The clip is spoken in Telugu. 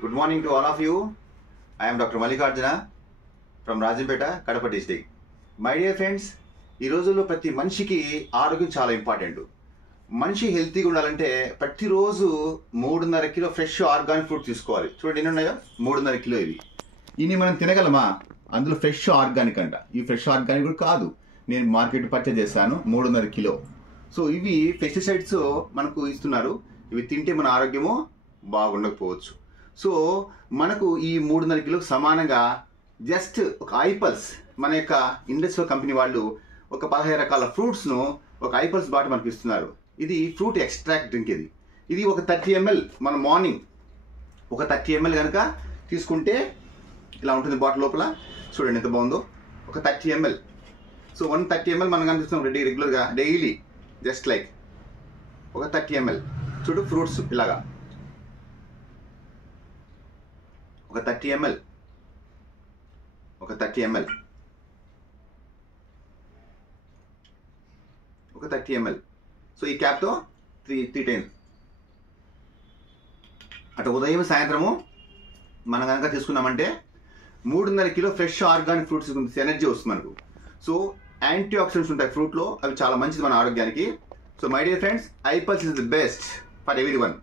Good morning to all of you. I am Dr. Mallikarjuna from Rajanpeta, Kadapa district. My dear friends, ఈ రోజుల్లో ప్రతి మనిషికి ఆరోగ్యం చాలా ఇంపార్టెంట్. మనిషి హెల్తీగా ఉండాలంటే ప్రతిరోజు 3.5 కిలో ఫ్రెష్ ఆర్గానిక్ ఫుడ్ తీసుకోవాలి. చూడండి ఎన్ని ఉన్నాయో, 3.5 కిలో ఇవి. ఇన్ని మనం తినగలమా? అందులో ఫ్రెష్ ఆర్గానిక్ అంట. ఈ ఫ్రెష్ ఆర్గానిక్ కూడా కాదు, నేను మార్కెట్ పర్చేజ్ చేశాను 3.5 కిలో. సో ఇవి పెస్టిసైడ్స్ మనకు ఇస్తున్నారు. ఇవి తింటే మన ఆరోగ్యము బాగుండకపోవచ్చు. సో మనకు ఈ 3.5 కిలోకు సమానంగా జస్ట్ ఒక ఐపల్స్, మన యొక్క ఇండస్ట్రియల్ కంపెనీ వాళ్ళు ఒక 15 రకాల ఫ్రూట్స్ను ఒక ఐపల్స్ బాటిల్ మనకు ఇస్తున్నారు. ఇది ఫ్రూట్ ఎక్స్ట్రాక్ట్ డ్రింక్. ఇది ఒక 30 ml మన మార్నింగ్ ఒక 30 ml కనుక తీసుకుంటే ఇలా ఉంటుంది బాటిల్ లోపల. చూడండి ఎంత బాగుందో, ఒక 30 ml. సో 130 ml మనం కనిపిస్తాం రెగ్యులర్గా డైలీ, జస్ట్ లైక్ ఒక 30 ml. చూడు ఫ్రూట్స్ ఇలాగా ఒక 30 ml, ఒక 30 ml, ఒక 30 ml. సో ఈ క్యాప్తో త్రీ టైమ్స్ అటు ఉదయం సాయంత్రము మనం కనుక తీసుకున్నామంటే 3.5 kilo fresh organic fruits energy వస్తుంది మనకు. సో యాంటీ ఆక్సిడెంట్స్ ఉంటాయి ఫ్రూట్లో, అవి చాలా మంచిది మన ఆరోగ్యానికి. సో మై డియర్ ఫ్రెండ్స్, ఐపల్స్ is the best for every one.